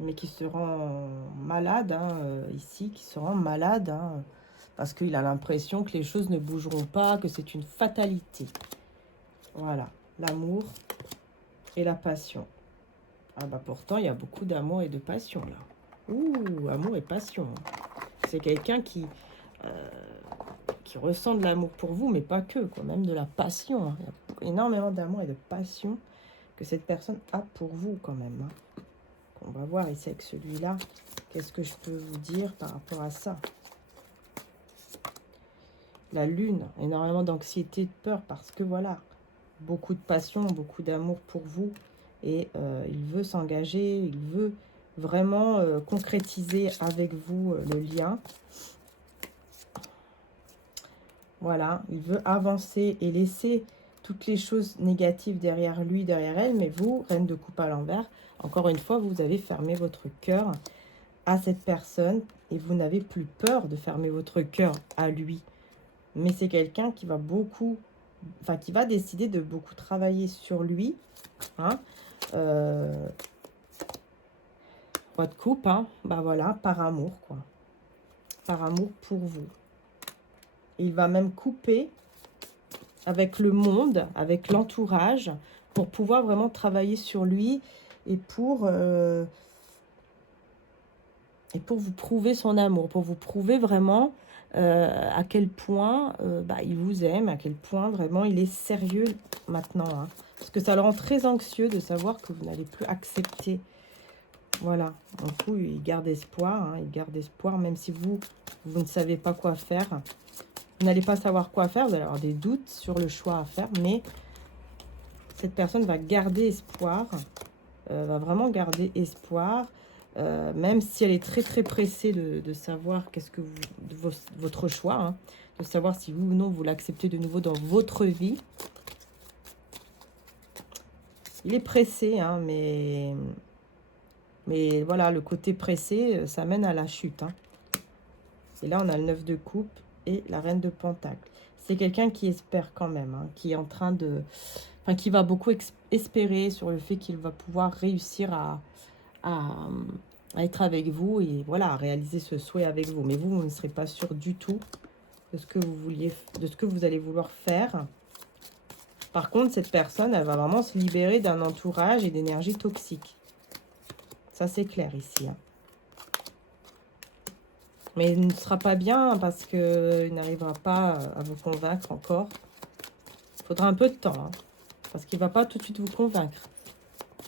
Mais qui se rend malade, hein, ici, qui se rend malade, hein, parce qu'il a l'impression que les choses ne bougeront pas, que c'est une fatalité. Voilà, l'amour et la passion. Ah bah pourtant, il y a beaucoup d'amour et de passion, là. Ouh, amour et passion. C'est quelqu'un qui ressent de l'amour pour vous, mais pas que, quoi, même de la passion. Hein. Il y a énormément d'amour et de passion que cette personne a pour vous, quand même. Hein. On va voir ici avec celui-là, qu'est-ce que je peux vous dire par rapport à ça. La lune, énormément d'anxiété, de peur, parce que voilà, beaucoup de passion, beaucoup d'amour pour vous. Et il veut s'engager, il veut vraiment concrétiser avec vous le lien. Voilà, il veut avancer et laisser toutes les choses négatives derrière lui, derrière elle. Mais vous, reine de coupe à l'envers, encore une fois, vous avez fermé votre cœur à cette personne et vous n'avez plus peur de fermer votre cœur à lui. Mais c'est quelqu'un qui va beaucoup, qui va décider de beaucoup travailler sur lui. Hein. Roi de coupe, hein. Bah voilà, par amour, quoi. Par amour pour vous. Il va même couper avec le monde, avec l'entourage, pour pouvoir vraiment travailler sur lui et pour vous prouver son amour, pour vous prouver vraiment à quel point il vous aime, à quel point vraiment il est sérieux maintenant. Hein. Parce que ça le rend très anxieux de savoir que vous n'allez plus accepter. Voilà, du coup, il garde espoir, hein, il garde espoir, même si vous ne savez pas quoi faire. Vous n'allez pas savoir quoi faire, vous allez avoir des doutes sur le choix à faire, mais cette personne va garder espoir, va vraiment garder espoir, même si elle est très très pressée de savoir qu'est-ce que votre choix, hein, de savoir si vous ou non vous l'acceptez de nouveau dans votre vie. Il est pressé, hein, mais voilà, le côté pressé, ça mène à la chute. Hein. Et là, on a le 9 de coupe et la reine de pentacle. C'est quelqu'un qui espère quand même, hein, qui est en train de... qui va beaucoup espérer sur le fait qu'il va pouvoir réussir à être avec vous et voilà, à réaliser ce souhait avec vous. Mais vous ne serez pas sûr du tout de ce que de ce que vous allez vouloir faire. Par contre, cette personne, elle va vraiment se libérer d'un entourage et d'énergie toxique. Ça, c'est clair ici. Hein. Mais il ne sera pas bien parce qu'il n'arrivera pas à vous convaincre encore. Il faudra un peu de temps. Hein, parce qu'il ne va pas tout de suite vous convaincre.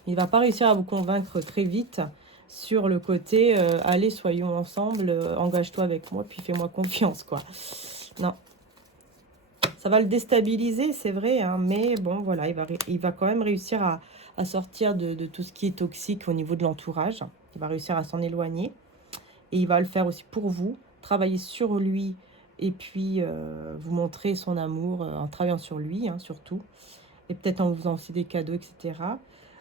Il ne va pas réussir à vous convaincre très vite sur le côté allez, soyons ensemble, engage-toi avec moi, puis fais-moi confiance, quoi. Non. Ça va le déstabiliser, c'est vrai, hein, mais bon, voilà, il va quand même réussir à sortir de tout ce qui est toxique au niveau de l'entourage. Il va réussir à s'en éloigner. Et il va le faire aussi pour vous, travailler sur lui et puis vous montrer son amour en travaillant sur lui, hein, surtout. Et peut-être en vous faisant aussi des cadeaux, etc.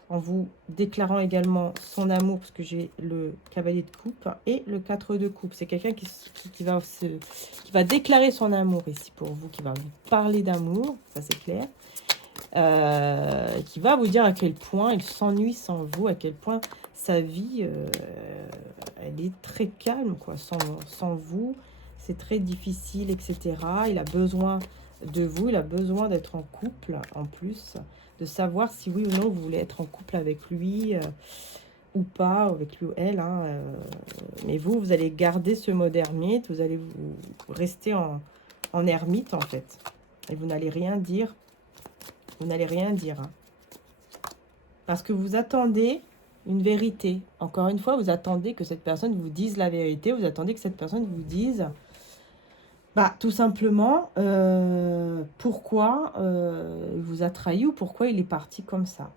en vous déclarant également son amour, parce que j'ai le cavalier de coupe et le 4 de coupe. C'est quelqu'un qui va déclarer son amour ici pour vous, qui va vous parler d'amour, ça c'est clair. Qui va vous dire à quel point il s'ennuie sans vous, à quel point sa vie, elle est très calme, quoi, sans vous. C'est très difficile, etc. Il a besoin de vous, il a besoin d'être en couple, en plus, de savoir si oui ou non vous voulez être en couple avec lui ou pas, avec lui ou elle. Hein, mais vous allez garder ce mode ermite, vous allez vous rester en ermite, en fait. Et vous n'allez rien dire. Vous n'allez rien dire. Hein. Parce que vous attendez une vérité. Encore une fois, vous attendez que cette personne vous dise la vérité. Vous attendez que cette personne vous dise, bah, tout simplement, pourquoi il vous a trahi ou pourquoi il est parti comme ça.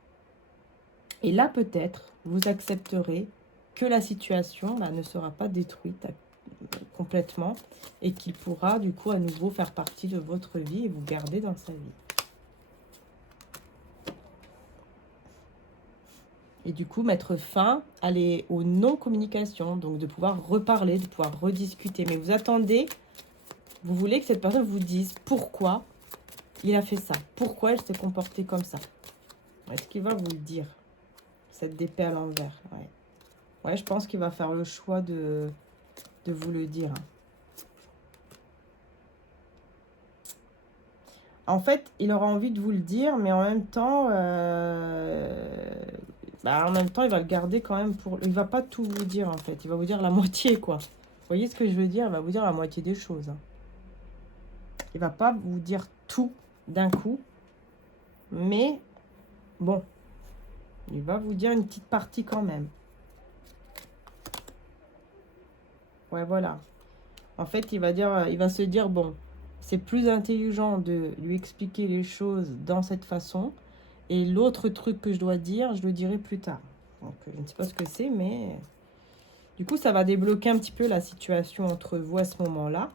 Et là, peut-être, vous accepterez que la situation ne sera pas détruite complètement et qu'il pourra, du coup, à nouveau faire partie de votre vie et vous garder dans sa vie. Et du coup, mettre fin aux non-communications, donc de pouvoir reparler, de pouvoir rediscuter. Mais vous attendez, vous voulez que cette personne vous dise pourquoi il a fait ça, pourquoi elle s'est comportée comme ça. Est-ce qu'il va vous le dire? Cette d'épée à l'envers. Ouais, je pense qu'il va faire le choix de vous le dire. En fait, il aura envie de vous le dire, mais en même temps... il va le garder quand même pour... Il va pas tout vous dire, en fait. Il va vous dire la moitié, quoi. Vous voyez ce que je veux dire? Il va vous dire la moitié des choses. Hein. Il va pas vous dire tout d'un coup. Mais, bon. Il va vous dire une petite partie quand même. Ouais, voilà. En fait, il va se dire, bon, c'est plus intelligent de lui expliquer les choses dans cette façon. Et l'autre truc que je dois dire, je le dirai plus tard. Donc, je ne sais pas ce que c'est, mais... Du coup, ça va débloquer un petit peu la situation entre vous à ce moment-là.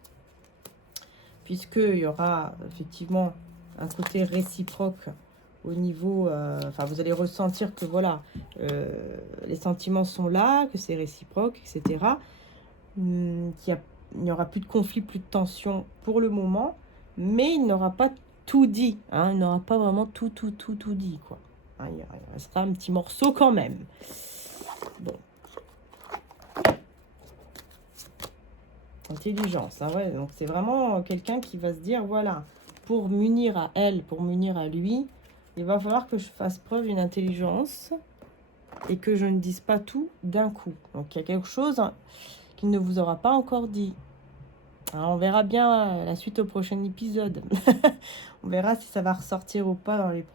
Puisqu'il y aura effectivement un côté réciproque au niveau... vous allez ressentir que, voilà, les sentiments sont là, que c'est réciproque, etc. Il n'y aura plus de conflit, plus de tension pour le moment. Mais il n'aura pas tout dit. Hein, il n'aura pas vraiment tout dit, quoi. Hein, il restera un petit morceau quand même. Bon. Intelligence, hein, ouais. Donc c'est vraiment quelqu'un qui va se dire, voilà, pour m'unir à elle, pour m'unir à lui, il va falloir que je fasse preuve d'une intelligence et que je ne dise pas tout d'un coup. Donc il y a quelque chose qu'il ne vous aura pas encore dit. Alors, on verra bien la suite au prochain épisode. On verra si ça va ressortir ou pas dans les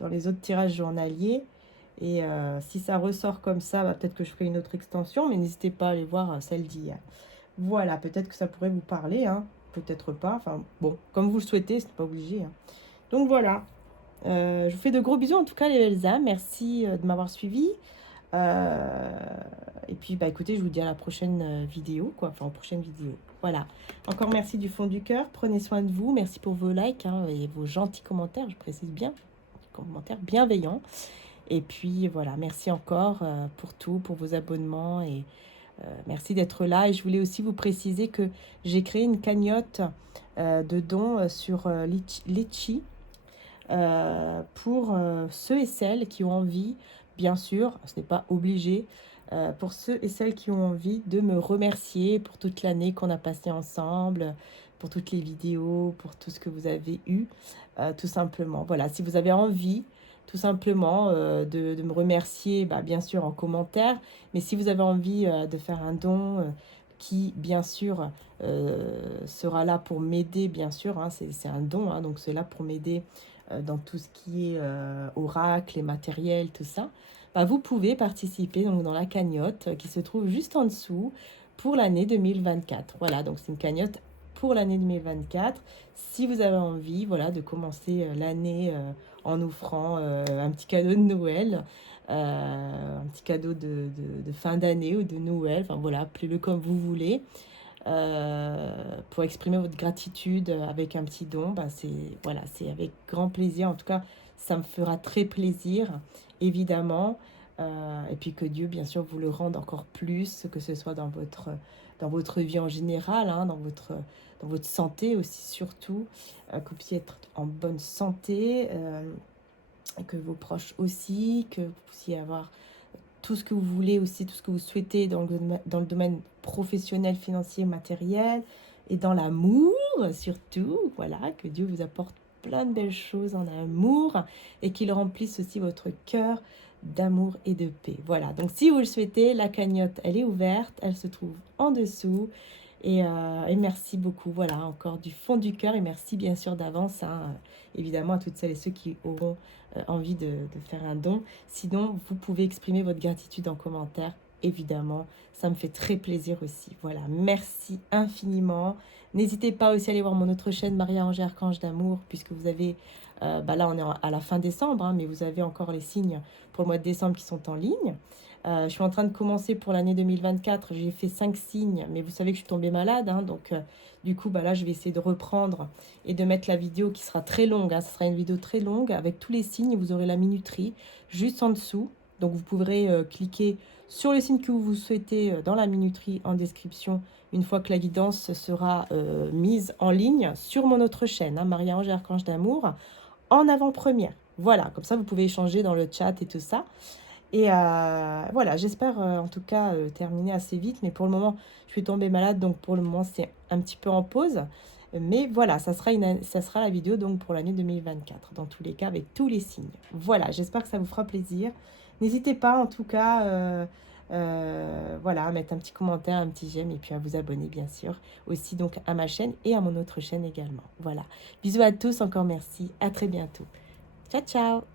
dans les autres tirages journaliers. Et si ça ressort comme ça, peut-être que je ferai une autre extension, mais n'hésitez pas à aller voir celle d'hier. Voilà, peut-être que ça pourrait vous parler, hein. Peut-être pas. Enfin, bon, comme vous le souhaitez, c'est pas obligé. Hein. Donc voilà. Je vous fais de gros bisous en tout cas, les belles âmes. Merci de m'avoir suivi. Et puis, écoutez, je vous dis à la prochaine vidéo, quoi. Enfin, aux prochaines vidéos. Voilà. Encore merci du fond du cœur. Prenez soin de vous. Merci pour vos likes et vos gentils commentaires. Je précise bien. Commentaires bienveillants. Et puis, voilà. Merci encore pour tout, pour vos abonnements. Et merci d'être là. Et je voulais aussi vous préciser que j'ai créé une cagnotte de dons sur Litchi pour ceux et celles qui ont envie. Bien sûr, ce n'est pas obligé, pour ceux et celles qui ont envie de me remercier pour toute l'année qu'on a passée ensemble, pour toutes les vidéos, pour tout ce que vous avez eu, tout simplement. Voilà, si vous avez envie, tout simplement, de me remercier, bien sûr, en commentaire, mais si vous avez envie de faire un don qui, bien sûr, sera là pour m'aider, bien sûr, hein, c'est un don, hein, donc c'est là pour m'aider dans tout ce qui est oracle, les matériels, tout ça, vous pouvez participer donc, dans la cagnotte qui se trouve juste en dessous pour l'année 2024. Voilà, donc c'est une cagnotte pour l'année 2024. Si vous avez envie, voilà, de commencer l'année en offrant un petit cadeau de Noël, un petit cadeau de fin d'année ou de Noël, enfin voilà, appelez-le comme vous voulez. pour exprimer votre gratitude avec un petit don, bah, voilà, c'est avec grand plaisir. En tout cas, ça me fera très plaisir, évidemment. Et puis que Dieu, bien sûr, vous le rende encore plus, que ce soit dans votre vie en général, hein, dans votre santé aussi, surtout, que vous puissiez être en bonne santé, que vos proches aussi, que vous puissiez avoir tout ce que vous voulez aussi, tout ce que vous souhaitez dans le domaine professionnel, financier, matériel, et dans l'amour surtout. Voilà, que Dieu vous apporte plein de belles choses en amour et qu'il remplisse aussi votre cœur d'amour et de paix. Voilà, donc si vous le souhaitez, la cagnotte, elle est ouverte, elle se trouve en dessous. Et merci beaucoup, voilà, encore du fond du cœur. Et merci bien sûr d'avance, hein, évidemment, à toutes celles et ceux qui auront envie de faire un don. Sinon, vous pouvez exprimer votre gratitude en commentaire, évidemment. Ça me fait très plaisir aussi. Voilà, merci infiniment. N'hésitez pas aussi à aller voir mon autre chaîne, Maria-Ange Archange d'Amour, puisque vous avez, là on est à la fin décembre, hein, mais vous avez encore les signes pour le mois de décembre qui sont en ligne. Je suis en train de commencer pour l'année 2024. J'ai fait 5 signes, mais vous savez que je suis tombée malade. Hein, donc, du coup, bah, là, je vais essayer de reprendre et de mettre la vidéo qui sera très longue. Hein, ce sera une vidéo très longue avec tous les signes. Vous aurez la minuterie juste en dessous. Donc, vous pourrez cliquer sur le signe que vous souhaitez dans la minuterie en description une fois que la guidance sera mise en ligne sur mon autre chaîne, hein, Maria-Ange Archange d'Amour, en avant-première. Voilà, comme ça, vous pouvez échanger dans le chat et tout ça. Et voilà, j'espère en tout cas terminer assez vite. Mais pour le moment, je suis tombée malade. Donc pour le moment, c'est un petit peu en pause. Mais voilà, ça sera la vidéo donc pour l'année 2024. Dans tous les cas, avec tous les signes. Voilà, j'espère que ça vous fera plaisir. N'hésitez pas en tout cas voilà, à mettre un petit commentaire, un petit j'aime. Et puis à vous abonner bien sûr. Aussi donc à ma chaîne et à mon autre chaîne également. Voilà, bisous à tous, encore merci. À très bientôt. Ciao, ciao.